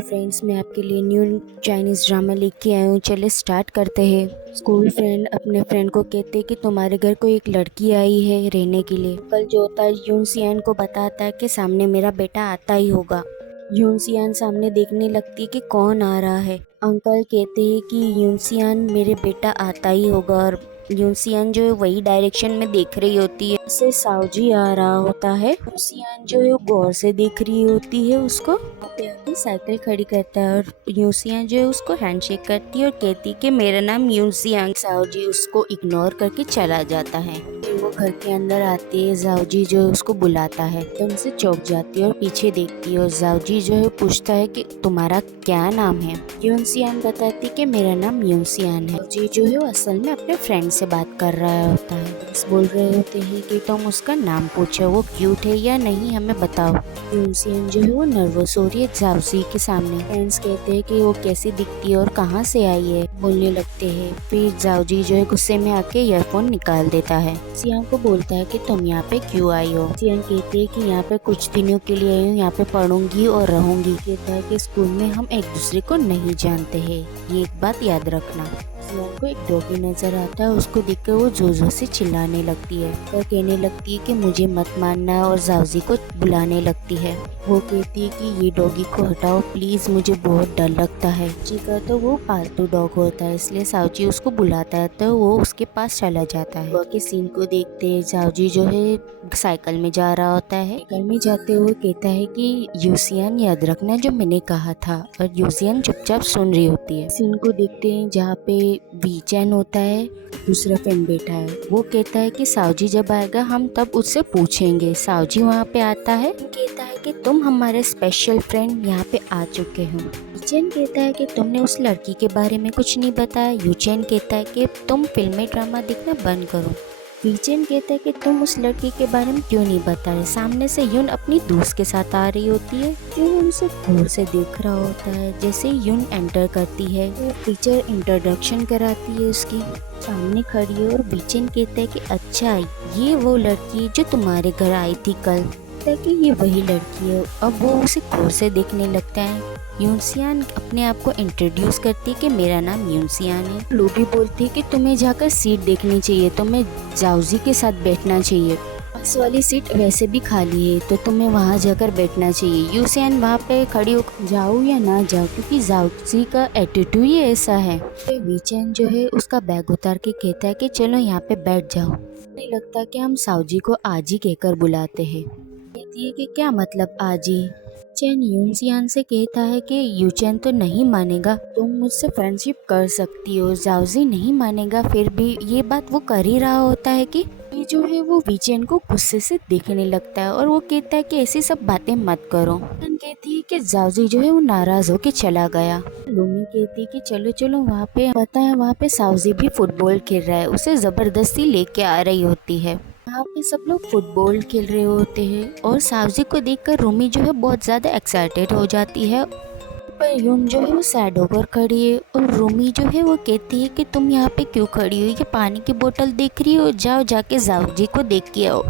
Friends, मैं आपके लिए न्यू चाइनीज़ ड्रामा लेके आई हूँ। चलिए स्टार्ट करते हैं। स्कूल फ्रेंड अपने फ्रेंड को कहते हैं कि तुम्हारे घर को एक लड़की आई है रहने के लिए। कल जो होता है यून सियान को बताता है कि सामने मेरा बेटा आता ही होगा। यून सियान सामने देखने लगती है कि कौन आ रहा है। अंकल कहते हैं कि यून सियान मेरे बेटा आता ही होगा, और यून सियान जो है वही डायरेक्शन में देख रही होती है। उससे सावजी आ रहा होता है। यून सियान जो है वो गौर से देख रही होती है उसको। वहाँ पे आके साइकिल खड़ी करता है और यून सियान जो है उसको हैंडशेक करती है और कहती है कि मेरा नाम यून सियान। सावजी उसको इग्नोर करके चला जाता है। फिर वो घर के अंदर आती है। सावजी जो है उसको बुलाता है तो उनसे चौंक जाती है और पीछे देखती है, और सावजी जो है पूछता है कि तुम्हारा क्या नाम है। यून सियान बताती है कि मेरा नाम यून सियान है। सावजी जो है वो असल में अपने फ्रेंड से बात कर रहा होता है। बोल रहे होते हैं कि तुम उसका नाम पूछो, वो क्यूट है या नहीं हमें बताओ। यून सियान जो है वो नर्वस हो रही है सावजी के सामने। फ्रेंड्स कहते हैं कि वो कैसी दिखती है और कहाँ से आई है, बोलने लगते हैं। फिर सावजी जो है गुस्से में आके ईयरफोन निकाल देता है। सियान को बोलता है कि तुम यहाँ पे क्यों आई हो। सियान कहते हैं कि यहाँ पे कुछ दिनों के लिए आई हूँ, यहाँ पे पढ़ूंगी और रहूंगी। कहता है कि स्कूल में हम एक दूसरे को नहीं जानते हैं, ये एक बात याद रखना। सियान को एक डॉगी नजर आता है। उसको देखकर वो जोर जोर से चिल्लाने लगती है और कहने लगती है कि मुझे मत मारना, और सावजी को बुलाने लगती है। वो कहती है कि ये डॉगी को हटाओ प्लीज, मुझे बहुत डर लगता है। जी का तो वो पालतू डॉग होता है, इसलिए सावजी उसको बुलाता है तो वो उसके पास चला जाता है। बाकी सीन को देखते हैं सावजी जो है साइकिल में जा रहा होता है। साइकिल में जाते हुए कहता है कि यूसियान याद रखना जो मैंने कहा था, और यूसियान चुपचाप सुन रही होती है। सीन को देखते हैं जहाँ पे वीचैन होता है, दूसरा फ्रेंड बैठा है। वो कहता है कि सावजी जब आएगा हम तब उससे पूछेंगे। सावजी वहाँ पे आता है, कहता है कि तुम हमारे स्पेशल फ्रेंड यहाँ पे आ चुके हो। यूचैन कहता है कि तुमने उस लड़की के बारे में कुछ नहीं बताया। यूचैन कहता है कि तुम फिल्मी ड्रामा देखना बंद करो। वीचैन कहता है कि तुम उस लड़की के बारे में क्यों नहीं बता रहे। सामने से यून अपनी दोस्त के साथ आ रही होती है। यून उनसे गौर से देख रहा होता है। जैसे यून एंटर करती है वो टीचर इंट्रोडक्शन कराती है उसकी। सामने खड़ी है और वीचैन कहता है कि अच्छा ये वो लड़की जो तुम्हारे घर आई थी कल। कहता है कि ये वही लड़की है। अब वो उसे गौर से देखने लगता है। यून सियान अपने आप को इंट्रोड्यूस करती है कि मेरा नाम यून सियान है। लूबी बोलती है कि तुम्हें जाकर सीट देखनी चाहिए, तुम्हें जाउजी के साथ बैठना चाहिए। पास वाली सीट वैसे भी खाली है तो तुम्हें वहाँ जाकर बैठना चाहिए। यूसियान वहाँ पे खड़ी हो जाऊँ या ना जाऊँ, क्योंकि जाउजी का एटीट्यूड ही ऐसा है। वीचैन जो है उसका बैग उतार के कहता है कि चलो यहाँ पे बैठ जाओ। नहीं लगता कि हम सावजी को आजी कहकर बुलाते हैं। कहती है कि क्या मतलब आजी। चैन यूनसियान से कहता है कि यूचैन तो नहीं मानेगा, तुम मुझसे फ्रेंडशिप कर सकती हो। जाउजी नहीं मानेगा, फिर भी ये बात वो कर ही रहा होता है कि ये जो है वो वीचैन को गुस्से से देखने लगता है और वो कहता है कि ऐसी सब बातें मत करो। कहती है कि जाउजी जो है वो नाराज होके चला गया। लूमी कहती है कि चलो चलो वहाँ पे पता है वहाँ पे साउजी भी फुटबॉल खेल रहा है, उसे जबरदस्ती लेके आ रही होती है। यहाँ पे सब लोग फुटबॉल खेल रहे होते हैं और सावजी को देखकर रूमी जो है बहुत ज़्यादा एक्साइटेड हो जाती है। पर यून जो है वो सैड होकर खड़ी है और रूमी जो है वो कहती है कि तुम यहाँ पे क्यों खड़ी हो, ये पानी की बोतल देख रही हो, जाओ जाके सावजी को देख के आओ।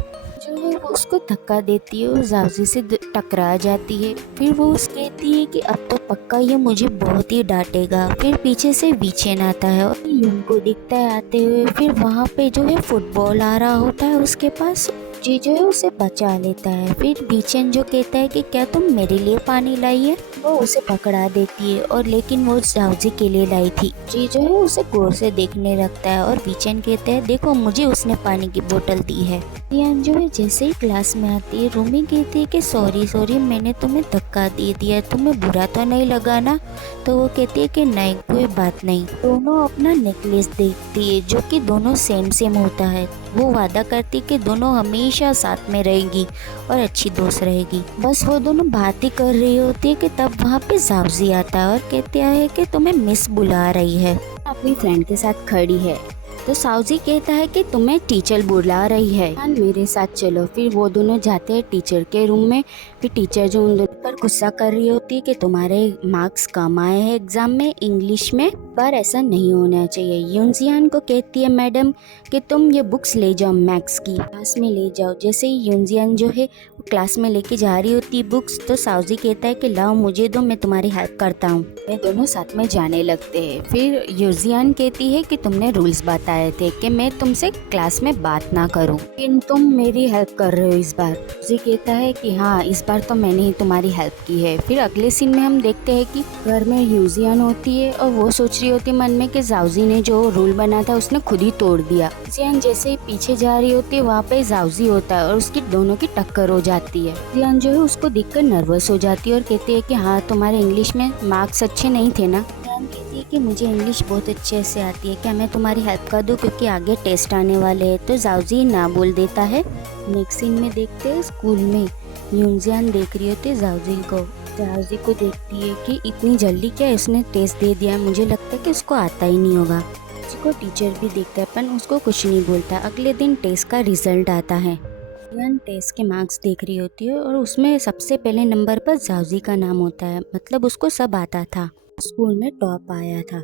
जो है वो उसको धक्का देती है और सावजी से टकरा जाती है। फिर वो कहती है कि अब तो पक्का ये मुझे बहुत ही डांटेगा। फिर पीछे से वीचैन आता है और यून को दिखता है आते हुए। फिर वहाँ पे जो है फुटबॉल आ रहा होता है उसके पास। जी जो है उसे बचा लेता है। फिर वीचैन जो कहता है कि क्या तुम मेरे लिए पानी लाई है, वो उसे पकड़ा देती है और लेकिन वो सावजी के लिए लाई थी। जी जो है उसे गौर से देखने लगता है और वीचैन कहता है देखो मुझे उसने पानी की बोतल दी है। रियान जो है जैसे ही क्लास में आती है, रूमी कहती है कि सॉरी मैंने तुम्हें धक्का दे दिया, तुम्हें बुरा तो नहीं लगा ना। तो वो कहती है कि नहीं कोई बात नहीं। दोनों अपना नेकलेस देखती है जो कि दोनों सेम होता है। वो वादा करती कि दोनों हमेशा साथ में रहेगी और अच्छी दोस्त रहेगी। बस वो दोनों बात ही कर रही होती है कि तब वहाँ पे सावजी आता है और कहता है कि तुम्हें मिस बुला रही है, अपनी फ्रेंड के साथ खड़ी है। तो सावजी कहता है कि तुम्हें टीचर बुला रही है, मेरे साथ चलो। फिर वो दोनों जाते हैं टीचर के रूम में। फिर टीचर जो उन दोनों पर गुस्सा कर रही होती है कि तुम्हारे मार्क्स कम आए हैं एग्जाम में इंग्लिश में, पर ऐसा नहीं होना चाहिए। यूनजियान को कहती है मैडम कि तुम ये बुक्स ले जाओ, मैथ्स की क्लास में ले जाओ। जैसे ही यूनजियान जो है वो क्लास में लेके जा रही होती है बुक्स, तो साउजी कहता है कि लाओ मुझे दो, मैं तुम्हारी हेल्प करता हूँ। वे दोनों साथ में जाने लगते हैं। फिर यूनजियान कहती है कि तुमने रूल्स बताए थे कि मैं तुमसे क्लास में बात ना करूँ, लेकिन तुम मेरी हेल्प कर रहे हो इस बार। साउजी कहता है कि हाँ, इस बार तो मैंने ही तुम्हारी हेल्प की है। फिर अगले सीन में हम देखते हैं कि घर में यूजियान होती है और वो सोच रही होती है मन में कि जाउजी ने जो रूल बना था उसने खुद ही तोड़ दिया। यूजियान जैसे ही पीछे जा रही होती है वहाँ पे जाउजी होता है और उसकी दोनों की टक्कर हो जाती है। यूजियान जो है उसको देखकर नर्वस हो जाती है और कहती है कि हाँ, तुम्हारे इंग्लिश में मार्क्स अच्छे नहीं थे ना। यूजियान कहती है कि मुझे इंग्लिश बहुत अच्छे से आती है, क्या मैं तुम्हारी हेल्प कर दूँ क्योंकि आगे टेस्ट आने वाले हैं। तो जाउजी ना बोल देता है। नेक्स्ट सीन में देखते हैं स्कूल में यूनजियान देख रही होती है जाउजी को देखती है कि इतनी जल्दी क्या इसने टेस्ट दे दिया, मुझे लगता है कि उसको आता ही नहीं होगा। उसको टीचर भी देखता है पर उसको कुछ नहीं बोलता। अगले दिन टेस्ट का रिजल्ट आता है। यूनजियान टेस्ट के मार्क्स देख रही होती है और उसमें सबसे पहले नंबर पर जाउजी का नाम होता है, मतलब उसको सब आता था, स्कूल में टॉप आया था।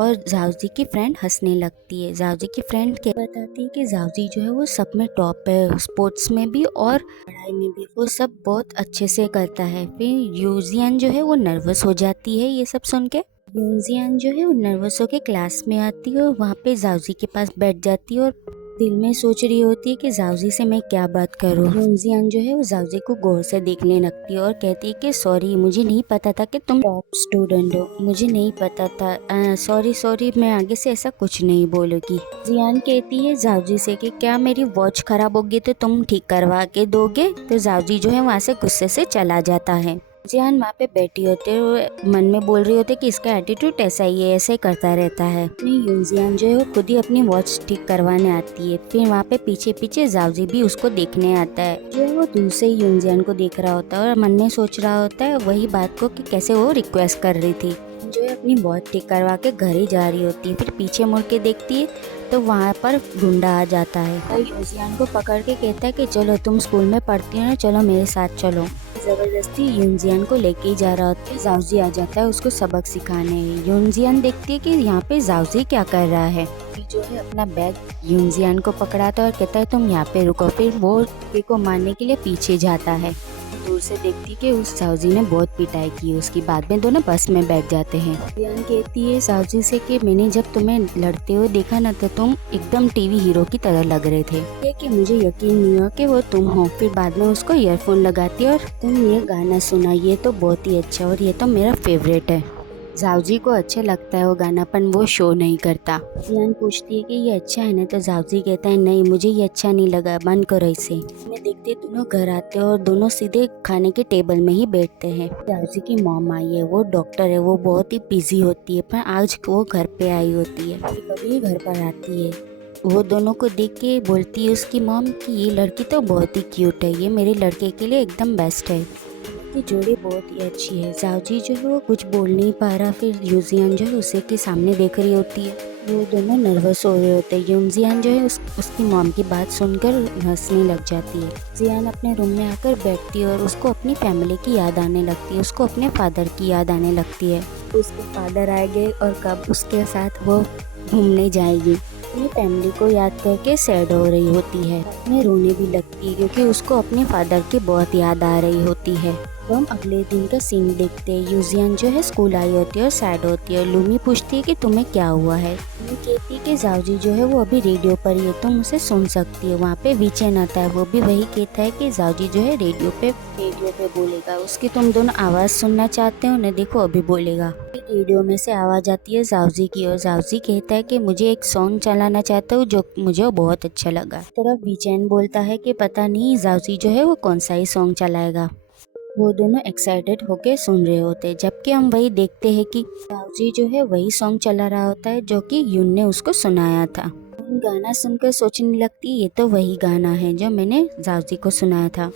और जाउजी की फ्रेंड हंसने लगती है। जाउजी की फ्रेंड क्या बताती है कि जाउजी जो है वो सब में टॉप है, स्पोर्ट्स में भी और पढ़ाई में भी, वो सब बहुत अच्छे से करता है। फिर यूजियान जो है वो नर्वस हो जाती है ये सब सुन के। यूजियान जो है वो नर्वस होकर क्लास में आती है और वहाँ पे जाउजी के पास बैठ जाती है और दिल में सोच रही होती है कि जाउजी से मैं क्या बात करूँ। यूनजियान जो है वो जाउजी को गौर से देखने लगती है और कहती है कि सॉरी, मुझे नहीं पता था कि तुम टॉप स्टूडेंट हो, मुझे नहीं पता था, सॉरी मैं आगे से ऐसा कुछ नहीं बोलूँगी। जियान कहती है जाउजी से कि क्या मेरी वॉच खराब होगी तो तुम ठीक करवा के दोगे। तो जाउजी जो है वहाँ से गुस्से से चला जाता है। जियान वहाँ पे बैठी होती है और मन में बोल रही होती है कि इसका एटीट्यूड ऐसा ही है, ऐसे ही करता रहता है। यूजियान जो है वो खुद ही अपनी वॉच ठीक करवाने आती है। फिर वहाँ पे पीछे पीछे जाउजी भी उसको देखने आता है। जो है वो दूर से यूजियान को देख रहा होता है और मन में सोच रहा होता है वही बात को कि कैसे वो रिक्वेस्ट कर रही थी। जो है अपनी वॉच ठीक करवा के घर ही जा रही होती है। फिर पीछे मुड़ के देखती है तो वहाँ पर गुंडा आ जाता है और यूजियान को पकड़ के कहता है कि चलो तुम स्कूल में पढ़ती हो ना, चलो मेरे साथ चलो। जबरदस्ती यूनजियान को लेके ही जा रहा होता है। जाउजी आ जाता है उसको सबक सिखाने। यूनजियान देखती है कि यहाँ पे जाउजी क्या कर रहा है। जो है अपना बैग यूनजियान को पकड़ाता है और कहता है तुम यहाँ पे रुको। फिर वो को मारने के लिए पीछे जाता है। दूर से देखती कि उस जाउजी ने बहुत पिटाई की। उसकी बाद में दोनों बस में बैठ जाते हैं। यूनजियान कहती है जाउजी से कि मैंने जब तुम्हें लड़ते हुए देखा ना तो तुम एकदम टीवी हीरो की तरह लग रहे थे, ये कि मुझे यकीन नहीं हुआ कि वो तुम हो। फिर बाद में उसको ईयरफोन लगाती है और तुम ये गाना सुना, ये तो बहुत ही अच्छा और ये तो मेरा फेवरेट है। जाउजी को अच्छा लगता है वो गाना पर वो शो नहीं करता। जियान पूछती है कि ये अच्छा है ना, तो जाउजी कहता है नहीं, मुझे ये अच्छा नहीं लगा, बंद करो इसे। मैं देखते दोनों घर आते हैं और दोनों सीधे खाने के टेबल में ही बैठते हैं। जाउजी की मॉम आई है, वो डॉक्टर है, वो बहुत ही बिजी होती है पर आज वो घर पे आई होती है, कभी घर पर आती है। वो दोनों को देख के बोलती है उसकी मॉम कि ये लड़की तो बहुत ही क्यूट है, ये मेरे लड़के के लिए एकदम बेस्ट है, की जोड़ी बहुत ही अच्छी है। जाउजी जो है वो कुछ बोल नहीं पा रहा। फिर यूजियान जो है उसे के सामने देख रही होती है। वो दोनों नर्वस हो रहे होते हैं। यूजियान जो है उसकी मॉम की बात सुनकर हंसने लग जाती है। जियान अपने रूम में आकर बैठती है और उसको अपनी फैमिली की याद आने लगती है, उसको अपने फादर की याद आने लगती है। उसके फादर आएंगे और कब उसके साथ वो घूमने जाएगी। अपनी फैमिली को याद करके सैड हो रही होती है, अपने रोने भी लगती है क्योंकि उसको अपने फादर की बहुत याद आ रही होती है। तो हम अगले दिन का सीन देखते हैं। यूजियान जो है स्कूल आई होती है और सैड होती है। लूमी पूछती है कि तुम्हें क्या हुआ है। लूमी कहती है कि जाउजी जो है वो अभी रेडियो पर ही है, तुम उसे सुन सकती है। वहाँ पे विचेन आता है, वो भी वही कहता है कि जाउजी जो है रेडियो पे बोलेगा। उसकी तुम दोनों आवाज़ सुनना चाहते हो ना, देखो अभी बोलेगा। रेडियो में से आवाज़ आती है जाउजी की और जाउजी कहता है कि मुझे एक सॉन्ग चलाना चाहता हूँ जो मुझे बहुत अच्छा लगा। तरफ विचेन बोलता है कि पता नहीं जाउजी जो है वो कौन सा ही सॉन्ग चलाएगा। वो दोनों एक्साइटेड होके सुन रहे होते हैं, जबकि हम वही देखते हैं कि जाउजी जो है वही सॉन्ग चला रहा होता है जो कि यून ने उसको सुनाया था। गाना सुनकर सोचने लगती है ये तो वही गाना है जो मैंने जाउजी को सुनाया था।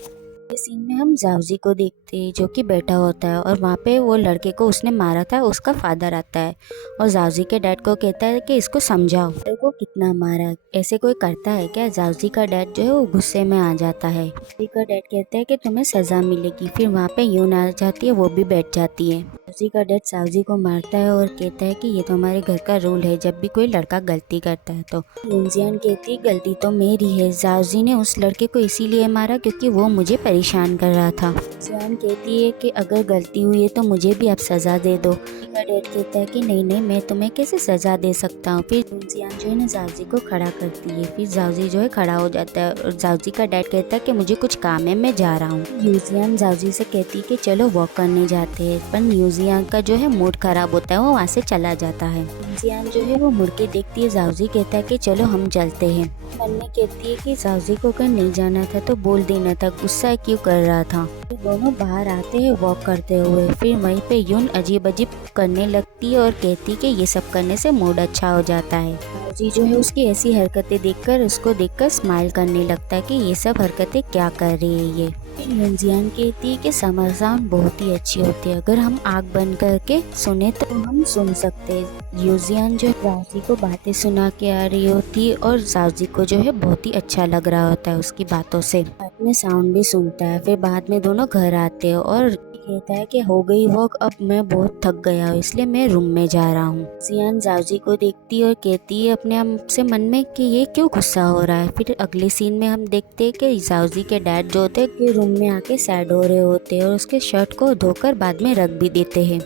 इस सीन में हम जावजी को देखते हैं जो कि बैठा होता है और वहाँ पे वो लड़के को उसने मारा था उसका फादर आता है और जावजी के डैड को कहता है कि इसको समझाओ, देखो कितना मारा, ऐसे कोई करता है क्या। जावजी का डैड जो है वो गुस्से में आ जाता है। जावजी का डैड कहता है कि तुम्हें सजा मिलेगी। फिर वहाँ पे यून आ जाती है, वो भी बैठ जाती है। जावजी का डैड जावजी को मारता है और कहता है कि ये तो हमारे घर का रूल है, जब भी कोई लड़का गलती करता है तो। यूनजियान कहती है गलती तो मेरी है, जावजी ने उस लड़के को इसीलिए मारा क्योंकि वो मुझे परेशान कर रहा था। जियान कहती है कि अगर गलती हुई है तो मुझे भी आप सजा दे दो। का डैड कहता है कि नहीं नहीं, मैं तुम्हें कैसे सजा दे सकता हूँ। फिर जियान जो है ना जावजी को खड़ा करती है। फिर जावजी जो है खड़ा हो जाता है और जावजी का डैड कहता है कि मुझे कुछ काम है, मैं जा रहा हूँ। यूजियान जावजी से कहती है कि चलो वॉक करने जाते हैं, पर यूजियान का जो है मूड खराब होता है, वो वहाँ से चला जाता है। जियान जो है वो मुड़ के देखती है, जावजी कहता है कि चलो हम चलते हैं। मन में कहती है कि जावजी को अगर नहीं जाना था तो बोल देना था, गुस्सा क्यों कर रहा था। दोनों बाहर आते हैं वॉक करते हुए। फिर वहीं पे यून अजीब अजीब करने लगती है और कहती कि ये सब करने से मूड अच्छा हो जाता है। जावजी जो है उसकी ऐसी हरकतें देखकर उसको देखकर स्माइल करने लगता है कि ये सब हरकतें क्या कर रही है ये। फिर यूनजियान कहती है कि समर साउंड बहुत ही अच्छी होती है, अगर हम आग बंद करके सुने तो हम सुन सकते हैं। यूजियान जो जावजी को बातें सुना के आ रही होती और जावजी को जो है बहुत ही अच्छा लग रहा होता है उसकी बातों से। बाद में साउंड भी सुनता है। फिर बाद में दोनों घर आते हैं और कहता है कि हो गई वॉक, अब मैं बहुत थक गया हूँ इसलिए मैं रूम में जा रहा हूँ। जियान जावजी को देखती है और कहती है अपने आप से मन में कि ये क्यों गुस्सा हो रहा है। फिर अगले सीन में हम देखते हैं कि जावजी के डैड जो होते हैं रूम में आके सैड हो रहे होते हैं और उसके शर्ट को धोकर बाद में रख भी देते हैं।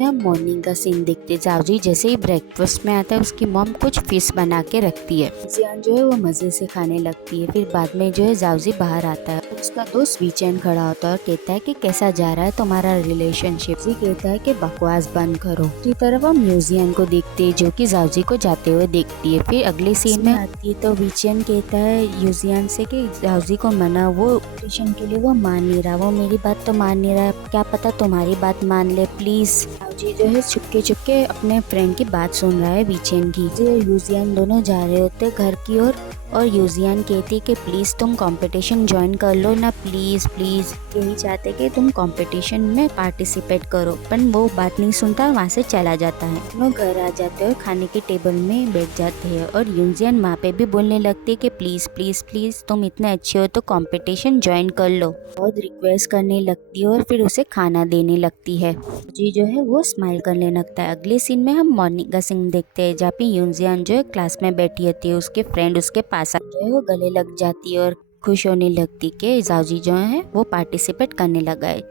हम मॉर्निंग का सीन देखते, जावजी जैसे ही ब्रेकफास्ट में आता है उसकी मॉम कुछ फिश बना के रखती है। जियान जो है वो मजे से खाने लगती है। फिर बाद में जो है जावजी बाहर आता है, उसका दोस्त वीचेन खड़ा होता है और कहता है कि कैसा जा रहा है तुम्हारा रिलेशनशिप। जी कहता है कि बकवास बंद करो। दूसरी तरफ हम यूजियन को देखते हैं जो कि जावजी को जाते हुए देखती है। फिर अगले सीन में आती है तो वीचेन कहता है यूजियन से कि जावजी को मना, वो रिलेशन के लिए वो मान नहीं रहा, वो मेरी बात तो मान नहीं रहा, क्या पता तुम्हारी बात मान ले प्लीज। जावजी जो है चुपके चुपके अपने फ्रेंड की बात सुन रहा है वीचेन की। यूजियन दोनों जा रहे होते घर की ओर और यूजियन कहती कि प्लीज़ तुम कंपटीशन ज्वाइन कर लो ना, प्लीज़ प्लीज़। यही चाहते कि तुम कंपटीशन में पार्टिसिपेट करो, पर वो बात नहीं सुनता, वहाँ से चला जाता है। दोनों घर आ जाते हैं और खाने के टेबल में बैठ जाते हैं और यूजियन वहाँ पे भी बोलने लगती है कि प्लीज़ प्लीज़ प्लीज़ तुम इतने अच्छे हो तो कंपटीशन ज्वाइन कर लो। बहुत रिक्वेस्ट करने लगती है और फिर उसे खाना देने लगती है। जी जो है वो स्माइल करने लगता है। अगले सीन में हम मॉर्निंग का सीन देखते हैं जहाँ पे यूजियन जो है क्लास में बैठी होती है, उसके फ्रेंड उसके पास जो है वो गले लग जाती है और खुश होने लगती कि जावजी जो है वो पार्टिसिपेट करने लगा है।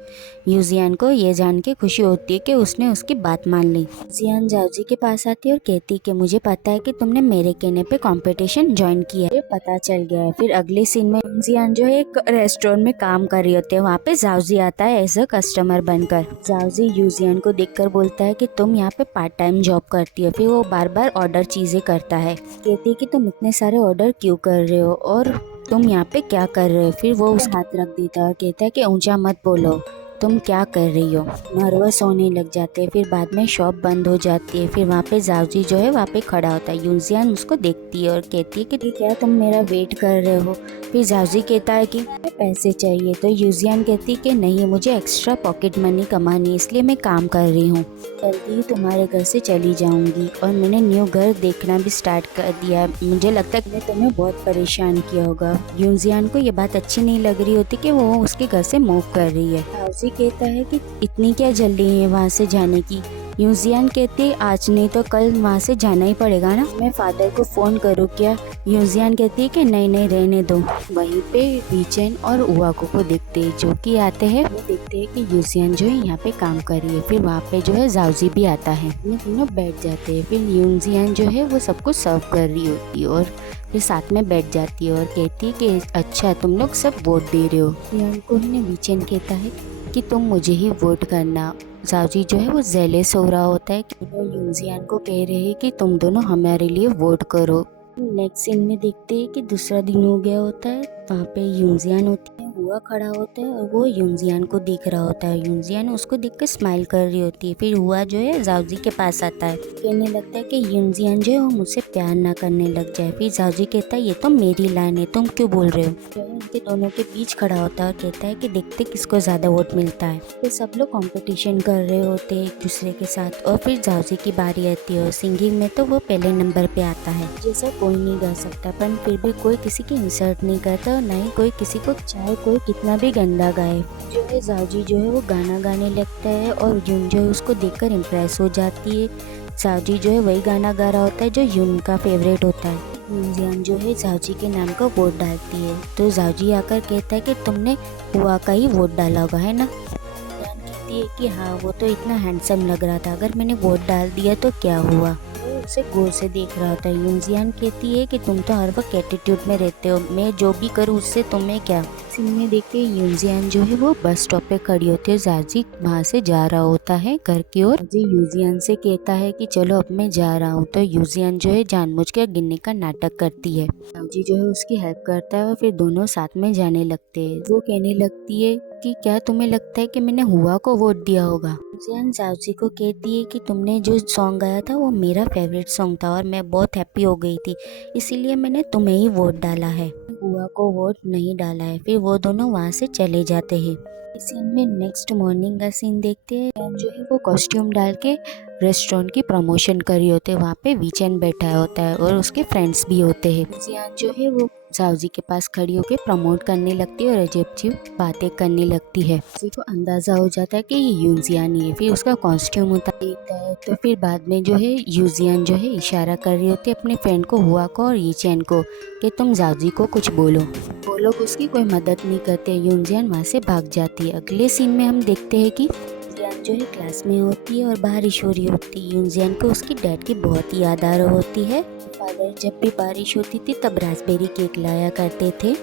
यूजियन को ये जान के खुशी होती है कि उसने उसकी बात मान ली। यूजियन जावजी के पास आती है और कहती कि मुझे पता है कि तुमने मेरे कहने पे कंपटीशन ज्वाइन किया है, पता चल गया है। फिर अगले सीन में यूजियन जो है एक रेस्टोरेंट में काम कर रही होती है, वहाँ पे जावजी आता है एज अ कस्टमर बनकर। जावजी यूजियन को देखकर बोलता है कि तुम यहाँ पे पार्ट टाइम जॉब करती हो। फिर वो बार बार ऑर्डर चीजें करता है, कहती है कि तुम इतने सारे ऑर्डर क्यों कर रहे हो और तुम यहाँ पे क्या कर रहे हो। फिर वो उस हाथ रख देता है और कहता है कि ऊंचा मत बोलो, तुम क्या कर रही हो। नर्वस होने लग जाते हैं। फिर बाद में शॉप बंद हो जाती है। फिर वहाँ पे जावजी जो है वहाँ पे खड़ा होता है। यूजियन उसको देखती है और कहती है कि क्या तुम मेरा वेट कर रहे हो। फिर जावजी कहता है कि पैसे चाहिए, तो यूजियन कहती है कि नहीं, मुझे एक्स्ट्रा पॉकेट मनी कमानी है इसलिए मैं काम कर रही हूँ, जल्दी ही तुम्हारे घर से चली जाऊंगी और मैंने न्यू घर देखना भी स्टार्ट कर दिया है, मुझे लगता है कि मैं तुम्हें बहुत परेशान किया होगा। यूजियन को ये बात अच्छी नहीं लग रही होती कि वो उसके घर से मूव कर रही है। जावजी कहता है कि इतनी क्या जल्दी है वहाँ से जाने की। यूजियन कहती आज नहीं तो कल वहाँ से जाना ही पड़ेगा ना, मैं फादर को फोन करूँ क्या। यूजियन कहती है कि नहीं नहीं रहने दो। वहीं पे वीचेन और उवाको को देखते हैं जो कि आते हैं। वो देखते हैं कि यूजियन जो है यहाँ पे काम कर रही है। फिर वहाँ पे जो है जावजी भी आता है, ये दोनों बैठ जाते हैं। फिर यूजियन जो है वो सबको सर्व कर रही होती है और फिर साथ में बैठ जाती है और कहती है कि अच्छा तुम लोग सब वोट दे रहे हो। यूजियन को वीचेन कहता है कि तुम मुझे ही वोट करना। जावजी जो है वो जेलस हो रहा होता है कि वो यूजियन को कह रहे हैं कि तुम दोनों हमारे लिए वोट करो। नेक्स्ट सीन में देखते हैं कि दूसरा दिन हो गया होता है, वहाँ पे यूजियन होती है, हुआ खड़ा होता है और वो यूनजियान को देख रहा होता है। यूनजियान उसको देखकर स्माइल कर रही होती है। फिर हुआ जो है जाओजी के पास आता है, कहने लगता है कि यूनजियान जो है वो मुझसे प्यार ना करने लग जाए। फिर जाओजी कहता है ये तो मेरी लाइन है, तुम क्यों बोल रहे हो। जो है उनके दोनों के बीच खड़ा होता है और कहता है कि देखते किसको ज्यादा वोट मिलता है। फिर सब लोग कंपटीशन कर रहे होते हैं एक दूसरे के साथ और फिर जाओजी की बारी आती है और सिंगिंग में तो वो पहले नंबर पे आता है। जैसा कोई नहीं गा सकता, पर फिर भी कोई किसी की इंसल्ट नहीं करता और ना ही कोई किसी को, चाहे कोई कितना भी गंदा गाए। जो है जाओजी जो है वो गाना गाने लगता है और यून जो है उसको देखकर इम्प्रेस हो जाती है। जाओजी जो है वही गाना गा रहा होता है जो यून का फेवरेट होता है। यूनजियान जो है जाओजी के नाम का वोट डालती है तो जाओजी आकर कहता है कि तुमने हुआ का ही वोट डाला होगा है ना। यूनजियान कहती है कि हाँ वो तो इतना हैंडसम लग रहा था, अगर मैंने वोट डाल दिया तो क्या हुआ। वो उसे गौर से देख रहा होता है। यूनजियान कहती है कि तुम तो हर वक्त एटीट्यूड में रहते हो, मैं जो भी करूँ उससे तुम्हें क्या। सीन में देखते यूनजियान जो है वो बस स्टॉप पे खड़ी होती है। जाजी वहाँ से जा रहा होता है घर की ओर। जाजी यूजियान से कहता है कि चलो अब मैं जा रहा हूँ, तो यूजियान जो है जानबूझ के गिरने का नाटक करती है। जाजी जो है उसकी हेल्प करता है और फिर दोनों साथ में जाने लगते हैं। वो कहने लगती है कि क्या तुम्हें लगता है कि मैंने हुआ को वोट दिया होगा। यूजियान जाजी को कहती है कि तुमने जो सॉन्ग गाया था वो मेरा फेवरेट सॉन्ग था और मैं बहुत हैप्पी हो गई थी, इसीलिए मैंने तुम्हें ही वोट डाला है, हुआ को वोट नहीं डाला है। फिर वो दोनों वहाँ से चले जाते हैं। इस सीन में नेक्स्ट मॉर्निंग का सीन देखते हैं। जो है वो कॉस्ट्यूम डाल के रेस्टोरेंट की प्रमोशन करी होते हैं। वहाँ पे वीचेन बैठा होता है और उसके फ्रेंड्स भी होते हैं। जियान जो है वो जाओजी के पास खड़ी होकर प्रमोट करने लगती है और अजीब अजीब बातें करने लगती है। किसी को अंदाजा हो जाता है कि ये यूजियान ही है। फिर उसका कॉस्ट्यूम उतार देता है तो फिर बाद में जो है यूजियान जो है इशारा कर रही होती है अपने फ्रेंड को हुआ को और यीचेन को कि तुम जाओजी को कुछ बोलो। वो लोग उसकी कोई मदद नहीं करते। यूजियान वहाँ से भाग जाती है। अगले सीन में हम देखते हैं कि यूजियान जो है क्लास में होती है और बारिश हो रही होती है। यूजियान को उसकी डैड की बहुत ही याद आ रही होती है। फादर जब भी बारिश होती थी तब रास्पबेरी केक लाया करते थे।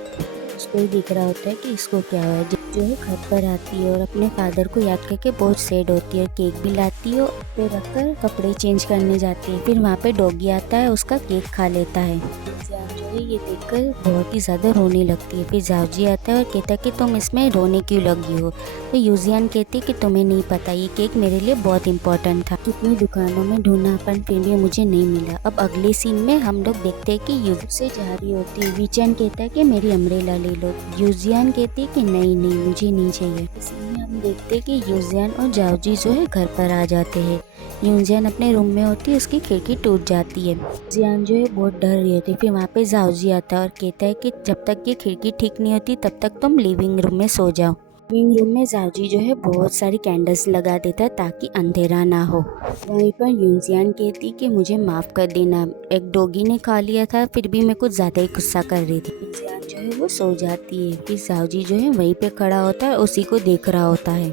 उसको ही दिख रहा होता है कि इसको क्या हुआ। जो है घर पर आती है और अपने फादर को याद करके बहुत सैड होती है। केक भी लाती है और पे रखकर कपड़े चेंज करने जाती है। फिर वहाँ पे डॉगी आता है, उसका केक खा लेता है। जो है ये देखकर बहुत ही ज़्यादा रोने लगती है। फिर जाओजी आता है और कहता है कि तुम इसमें रोने क्यों लगी हो। तो यूजियान कहती है कि तुम्हें नहीं पता, ये केक मेरे लिए बहुत इंपॉर्टेंट था, कितनी दुकानों में ढूंढा पर फिर भी मुझे नहीं मिला। अब अगले सीन में हम लोग देखते हैं कि यूजियान से जा रही होती है। वीचेन कहता है कि मेरी अम्ब्रेला ले लो। यूजियान कहती है कि नहीं नहीं मुझे नहीं चाहिए। इस सीन में हम देखते हैं कि यूजियान और जाओजी जो है घर पर आ जाते हैं। यूजियान अपने रूम में होती है, उसकी खिड़की टूट जाती है। यूजियान जो है बहुत डर रही होती है। फिर वहाँ पे जाओजी आता है और कहता है कि जब तक ये खिड़की ठीक नहीं होती तब तक तुम लिविंग रूम में सो जाओ। लिविंग रूम में जाओजी जो है बहुत सारी कैंडल्स लगा देता है ताकि अंधेरा ना हो। वहीं पर यूजियान कहती कि मुझे माफ़ कर देना, एक डॉगी ने खा लिया था, फिर भी मैं कुछ ज़्यादा ही गुस्सा कर रही थी। यूजियान जो है वो सो जाती है। फिर जाओजी जो है वहीं पे खड़ा होता है, उसी को देख रहा होता है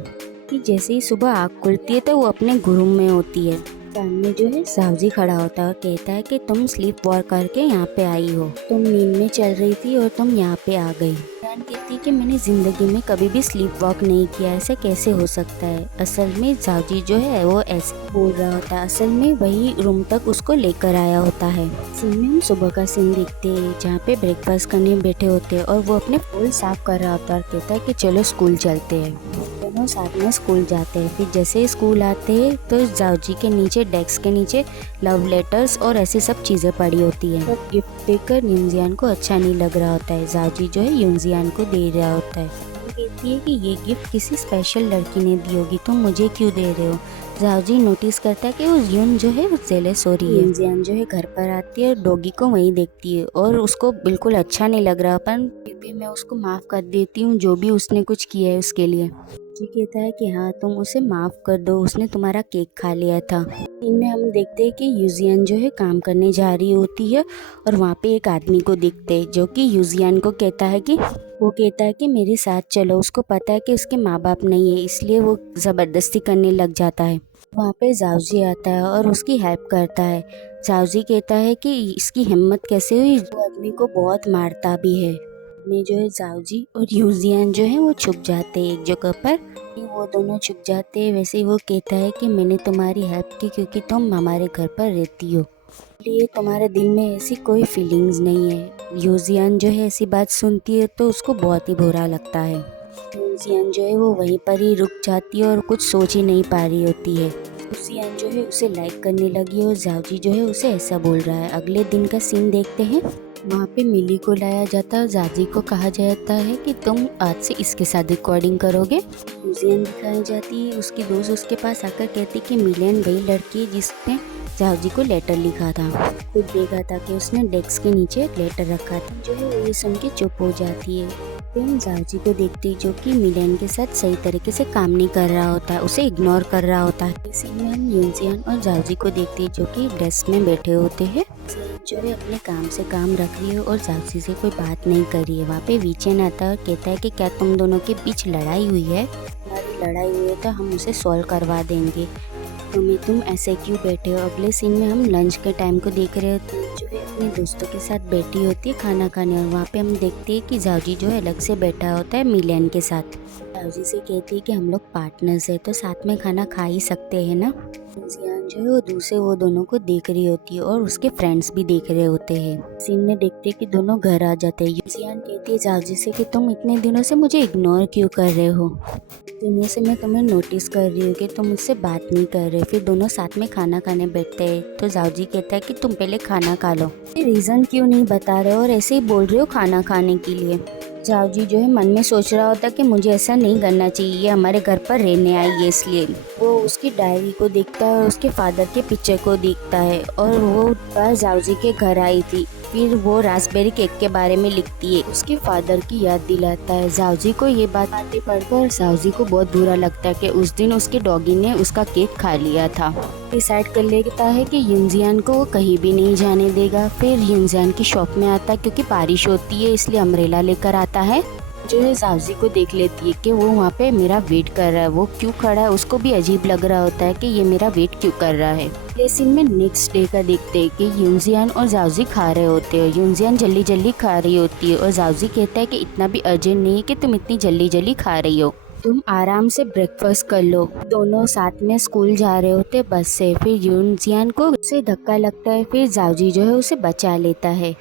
कि जैसे ही सुबह आँख खुलती है तो वो अपने रूम में होती है। सामने जो है जाओजी खड़ा होता है और कहता है कि तुम स्लीप वॉक करके यहाँ पे आई हो, तुम नींद में चल रही थी और तुम यहाँ पे आ गई। यूजियान कहती है कि मैंने जिंदगी में कभी भी स्लीप वॉक नहीं किया, ऐसे कैसे हो सकता है। असल में जाओजी जो है वो ऐसे बोल रहा होता है, असल में वही रूम तक उसको लेकर आया होता है। सीन में हम सुबह का सीन देखते हैं जहाँ पे ब्रेकफास्ट करने बैठे होते हैं और वो अपने फूल साफ कर रहा होता है और कहता है कि चलो स्कूल चलते हैं। दोनों साथ में स्कूल जाते हैं। फिर जैसे स्कूल आते हैं तो जाओजी के नीचे डेस्क के नीचे लव लेटर्स और ऐसी सब चीज़ें पड़ी होती हैं। तो गिफ्ट देकर यूजियान को अच्छा नहीं लग रहा होता है। जाओजी जो है यूजियान को दे रहा होता है। वो कहती है कि ये गिफ्ट किसी स्पेशल लड़की ने दी होगी, तुम मुझे क्यों दे रहे हो। जाओजी नोटिस करता है कि वो यून जो है वो जेलस हो रही है। यूजियान जो है घर पर आती है और डॉगी को वहीं देखती है और उसको बिल्कुल अच्छा नहीं लग रहा, पर फिर भी मैं उसको माफ़ कर देती हूँ जो भी उसने कुछ किया है उसके लिए। जी कहता है कि हाँ तुम उसे माफ़ कर दो, उसने तुम्हारा केक खा लिया था। इनमें हम देखते हैं कि यूजियान जो है काम करने जा रही होती है और वहाँ पे एक आदमी को देखते हैं जो कि यूजियान को कहता है कि मेरे साथ चलो। उसको पता है कि उसके माँ बाप नहीं है, इसलिए वो ज़बरदस्ती करने लग जाता है। वहाँ पे जाओजी आता है और उसकी हेल्प करता है। जाओजी कहता है कि इसकी हिम्मत कैसे हुई, वो आदमी को बहुत मारता भी है। में जो है जाओजी और यूजियान जो है वो छुप जाते हैं एक जगह पर। वो दोनों छुप जाते हैं। वैसे ही वो कहता है कि मैंने तुम्हारी हेल्प की क्योंकि तुम हमारे घर पर रहती हो। इसलिए तुम्हारे दिल में ऐसी कोई फीलिंग्स नहीं है। यूजियान जो है ऐसी बात सुनती है तो उसको बहुत ही बुरा लगता है। यूजियान जो है वो वहीं पर ही रुक जाती है और कुछ सोच ही नहीं पा रही होती है। यूजियान जो है उसे लाइक करने लगी और जाओजी जो है उसे ऐसा बोल रहा है। अगले दिन का सीन देखते हैं। वहाँ पे मिली को लाया जाता है और जाजी को कहा जाता है कि तुम आज से इसके साथ रिकॉर्डिंग करोगे। यूजियान दिखाई जाती है, उसकी दोस्त उसके पास आकर कहती कि मिलियन वही लड़की है जिसने जाओजी को लेटर लिखा था। खुद देखा था कि उसने डेस्क के नीचे एक लेटर रखा था। जो है वो ये सुन के चुप हो जाती है। फिर हम जाओजी को देखते जो कि मिलियन के साथ सही तरीके से काम नहीं कर रहा होता है, उसे इग्नोर कर रहा होता है। इसी में हम यूजियान और जाओजी को देखते जो कि डेस्क में बैठे होते हैं। जो है अपने काम से काम रख रही है और जाओजी से कोई बात नहीं कर रही है। वहाँ पे वीचेन आता है और कहता है कि क्या तुम दोनों के बीच लड़ाई हुई है? हमारी लड़ाई हुई है तो हम उसे सॉल्व करवा देंगे, तुम ऐसे क्यों बैठे हो? अगले सीन में हम लंच के टाइम को देख रहे होते हैं। जो है अपने दोस्तों के साथ बैठी होती है खाना खाने और वहाँ पे हम देखते हैं कि जाओजी जो है अलग से बैठा होता है मिलियन के साथ। जाओजी से कहती है कि हम लोग पार्टनर्स है तो साथ में खाना खा ही सकते हैं ना। जियान जो है वो दूसरे वो दोनों को देख रही होती है और उसके फ्रेंड्स भी देख रहे होते हैं। सीन में देखते हैं कि दोनों घर आ जाते हैं। जियान कहती है जाओजी से कि तुम इतने दिनों से मुझे इग्नोर क्यों कर रहे हो? दिनों से मैं तुम्हें नोटिस कर रही हूँ कि तुम मुझसे बात नहीं कर रहे। फिर दोनों साथ में खाना खाने बैठते हैं तो जाओजी कहता है कि तुम पहले खाना खा लो। ये रीज़न क्यों नहीं बता रहे हो और ऐसे ही बोल रहे हो खाना खाने के लिए? जाओजी जो है मन में सोच रहा होता कि मुझे ऐसा नहीं करना चाहिए, ये हमारे घर पर रहने आई है इसलिए। वो उसकी डायरी को देखता है और उसके फादर के पिक्चर को देखता है और वो जाओजी के घर आई थी। फिर वो रास्पबेरी केक के बारे में लिखती है, उसके फादर की याद दिलाता है। जाओजी को ये बात आते पढ़कर जाओजी को बहुत बुरा लगता है कि उस दिन उसके डॉगी ने उसका केक खा लिया था। डिसाइड कर लेता है कि युनजियान को वो कहीं भी नहीं जाने देगा। फिर युनजियान की शॉप में आता है क्योंकि बारिश होती है इसलिए अम्ब्रेला लेकर आता है। जो है जाओजी को देख लेती है कि वो वहाँ पे मेरा वेट कर रहा है, वो क्यों खड़ा है। उसको भी अजीब लग रहा होता है कि ये मेरा वेट क्यों कर रहा है। लेकिन में नेक्स्ट डे का देखते हैं कि युनजियान और जाओजी खा रहे होते हैं। युनजियान जल्दी जल्दी खा रही होती है और जाओजी कहता है कि इतना भी अर्जेंट नहीं है कि तुम इतनी जल्दी जल्दी खा रही हो, तुम आराम से ब्रेकफास्ट कर लो। दोनों साथ में स्कूल जा रहे होते बस से। फिर युनजियान को उससे धक्का लगता है। फिर जाओजी जो है उसे बचा लेता है।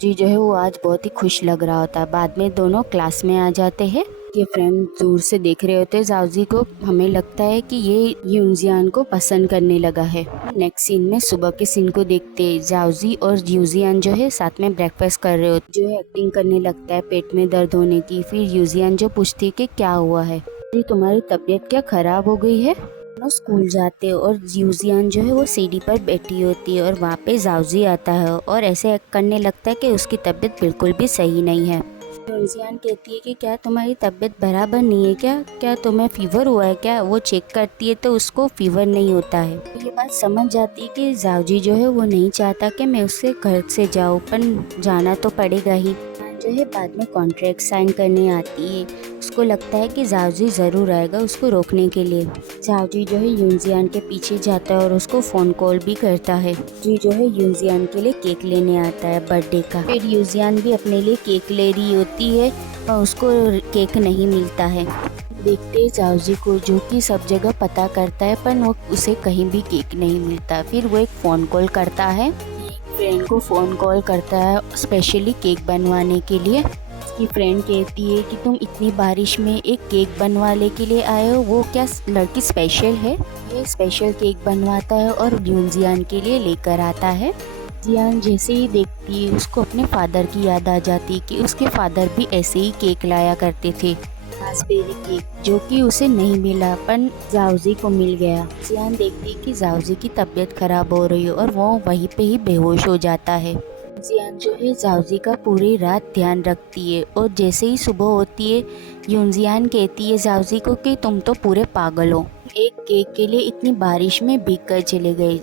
जी जो है वो आज बहुत ही खुश लग रहा होता है। बाद में दोनों क्लास में आ जाते हैं। ये फ्रेंड दूर से देख रहे होते हैं जाओजी को। हमें लगता है कि ये युनजियान को पसंद करने लगा है। नेक्स्ट सीन में सुबह के सीन को देखते हैं। जाओजी और युजियान जो है साथ में ब्रेकफास्ट कर रहे होते, जो है एक्टिंग करने लगता है पेट में दर्द होने की। फिर युजियान जो पूछती है कि क्या हुआ है, तुम्हारी तबीयत क्या खराब हो गई है? स्कूल जाते हैं और युजियान जो है वो सीढ़ी पर बैठी होती है और वहाँ पे जाओजी आता है और ऐसे एक्ट करने लगता है कि उसकी तबीयत बिल्कुल भी सही नहीं है। युजियान कहती है कि क्या तुम्हारी तबीयत बराबर नहीं है क्या तुम्हें फीवर हुआ है क्या? वो चेक करती है तो उसको फीवर नहीं होता है। ये बात समझ जाती है कि जाओजी जो है वो नहीं चाहता कि मैं उससे घर से जाऊँ, पर जाना तो पड़ेगा ही। जो है बाद में कॉन्ट्रैक्ट साइन करने आती है। उसको लगता है कि जाओजी ज़रूर आएगा उसको रोकने के लिए। जाओजी जो है युनजियान के पीछे जाता है और उसको फ़ोन कॉल भी करता है। जी जो है युनजियान के लिए केक लेने आता है बर्थडे का। फिर युनजियान भी अपने लिए केक ले रही होती है पर उसको केक नहीं मिलता है। देखते जाओजी को जो कि सब जगह पता करता है पर वो उसे कहीं भी केक नहीं मिलता। फिर वो एक फ़ोन कॉल करता है, फ्रेंड को फ़ोन कॉल करता है स्पेशली केक बनवाने के लिए। उसकी फ्रेंड कहती है कि तुम इतनी बारिश में एक केक बनवाने के लिए आए हो, वो क्या लड़की स्पेशल है? ये स्पेशल केक बनवाता है और युनजियान के लिए लेकर आता है। जियान जैसे ही देखती है उसको अपने फादर की याद आ जाती है कि उसके फादर भी ऐसे ही केक लाया करते थे, रास्पबेरी केक, जो कि उसे नहीं मिला पर जाओजी को मिल गया। जियान देखती है कि जाओजी की तबीयत खराब हो रही है और वो वहीं पे ही बेहोश हो जाता है। जियान जो है जाओजी का पूरी रात ध्यान रखती है और जैसे ही सुबह होती है युनजियान कहती है जाओजी को कि तुम तो पूरे पागल हो, एक केक के लिए इतनी बारिश में भीग कर चले गए,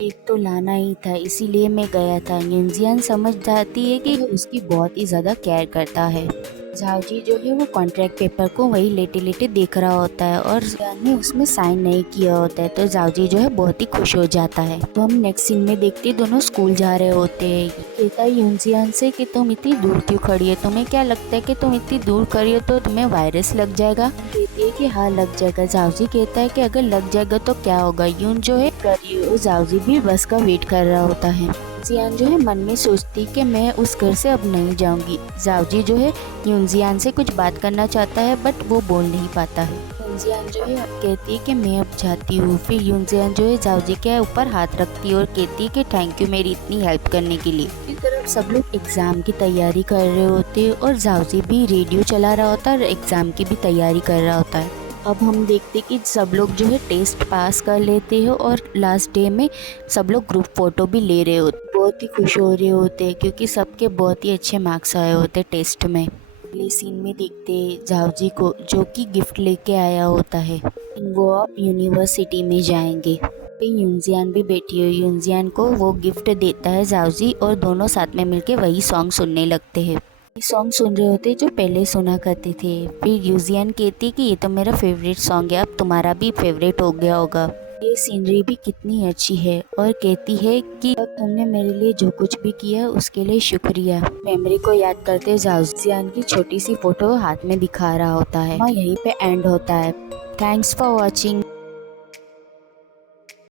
केक तो लाना ही था इसीलिए मैं गया था। युनजियान समझ जाती है कि उसकी बहुत ही ज़्यादा केयर करता है। जाओजी जो है वो कॉन्ट्रैक्ट पेपर को वही लेटे लेटे देख रहा होता है और जियान ने उसमें साइन नहीं किया होता है तो जाओजी जो है बहुत ही खुश हो जाता है। तो हम नेक्स्ट सीन में देखते दोनों स्कूल जा रहे होते हैं। कहता है युनजियान से कि तुम इतनी दूर क्यों खड़ी है, तुम्हें क्या लगता है कि तुम इतनी दूर खड़ी हो तो तुम्हें वायरस लग जाएगा? कहती ये कि हाँ लग जाएगा। जाओजी कहता है कि अगर लग जाएगा तो क्या होगा। यून जो है कर रही हो, जाओजी भी बस का वेट कर रहा होता है। जियान जो है मन में सोचती कि मैं उस घर से अब नहीं जाऊंगी। जाओजी जो है यूनजियान से कुछ बात करना चाहता है बट वो बोल नहीं पाता है। यूनजियान जो है अब कहती है कि मैं अब जाती हूँ। फिर यूनजियान जो है जाओजी के ऊपर हाथ रखती है और कहती है कि थैंक यू मेरी इतनी हेल्प करने के लिए। इस तरफ सब लोग एग्ज़ाम की तैयारी कर रहे होते हैं और जाओजी भी रेडियो चला रहा होता है और एग्ज़ाम की भी तैयारी कर रहा होता है। अब हम देखते कि सब लोग जो है टेस्ट पास कर लेते हैं और लास्ट डे में सब लोग ग्रुप फ़ोटो भी ले रहे होते। बहुत ही खुश हो रहे होते हैं क्योंकि सबके बहुत ही अच्छे मार्क्स आए होते टेस्ट में। अगले सीन में देखते जाओजी को जो कि गिफ्ट लेके आया होता है। वो अब यूनिवर्सिटी में जाएंगे। यूनजियान भी बैठी है। यूनजियान को वो गिफ्ट देता है जाओजी और दोनों साथ में मिलके वही सॉन्ग सुनने लगते हैं। सॉन्ग सुन रहे होते जो पहले सुना करते थे। फिर यूजियान कहती कि ये तो मेरा फेवरेट सॉन्ग है, अब तुम्हारा भी फेवरेट हो गया होगा। ये सीनरी भी कितनी अच्छी है और कहती है कि अब तुमने मेरे लिए जो कुछ भी किया उसके लिए शुक्रिया। मेमोरी को याद करते जाओजियान की छोटी सी फोटो हाथ में दिखा रहा होता है और यहीं पे एंड होता है। Thanks for watching.